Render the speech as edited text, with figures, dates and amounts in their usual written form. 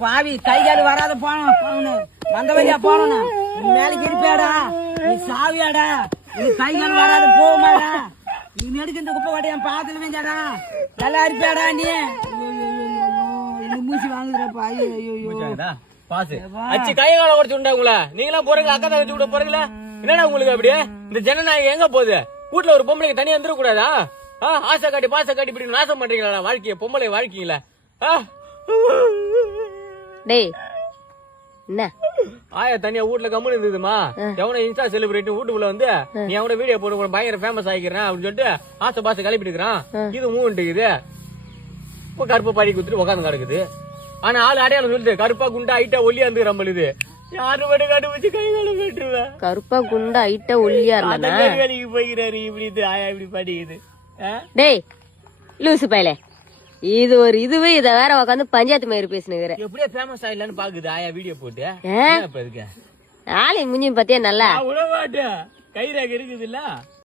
பாவி கை காலு வராத போன வந்த வழியா போனோம் மேலைக்கு இருப்பியாடா நீ சாவியாடா நீ கை காலு வராத போமாடா நீ நெடுக்கின்ற குப்பை வாட்டி என் பாத்துல வேண்டாடா நல்லா இருப்பியாடா நீ என்ன மூச்சு வாங்குறப்பா ஐயோ பாசு அச்சு கை கால உடச்சு உண்டா உங்கள நீங்களாம் போறீங்களா அக்கா தங்கச்சி விட போறீங்களா என்னடா உங்களுக்கு அப்படியே இந்த ஜனநாயகம் எங்க போகுது வீட்டுல ஒரு பொம்பளைக்கு தனியா வந்துட கூடாதா ஆசை காட்டி பாசை காட்டி இப்படி நாசம் பண்றீங்களா வாழ்க்கைய பொம்பளை வாழ்க்கையில டேய் என்ன ஆயா தனியா வீட்டுல கம்முன்னு இருந்ததுமா எவன இன்ஸ்டா செலிபிரிட்டி வீட்டுக்குள்ள வந்து நீ அவன வீடியோ போட்டு பயங்கர ஃபேமஸ் ஆகிக்கிறேன் அப்படின்னு சொல்லிட்டு ஆசை பாசை கிளப்பிட்டு இருக்கிறான் இது மூணுக்குது இப்போ கருப்பை பாடி குத்துட்டு உட்காந்து கிடக்குது ஆனா ஆளு அடையாளம் சொல்லுது கருப்பா குண்டா ஐட்டா ஒல்லியா இருந்து ரம்பலுது யாரு மட்டும் கண்டுபிடிச்சு கை கால போட்டுருவேன் கருப்பா குண்டா ஐட்டா ஒல்லியா இருந்தா வேலைக்கு போய்கிறாரு இப்படி ஆயா இப்படி பாடிக்குது டேய் லூசு பயலே இது ஒரு இதுவே இத வேற உட்காந்து பஞ்சாயத்து மாதிரி பேசுனுங்கிற எப்படியே ஃபேமஸ் ஆயிடலான்னு பாக்குது ஆயா வீடியோ போட்டு நாளை முஞ்சி பாத்தியா நல்லா விட மாட்டேன் கை ரேகை இருக்குது இல்ல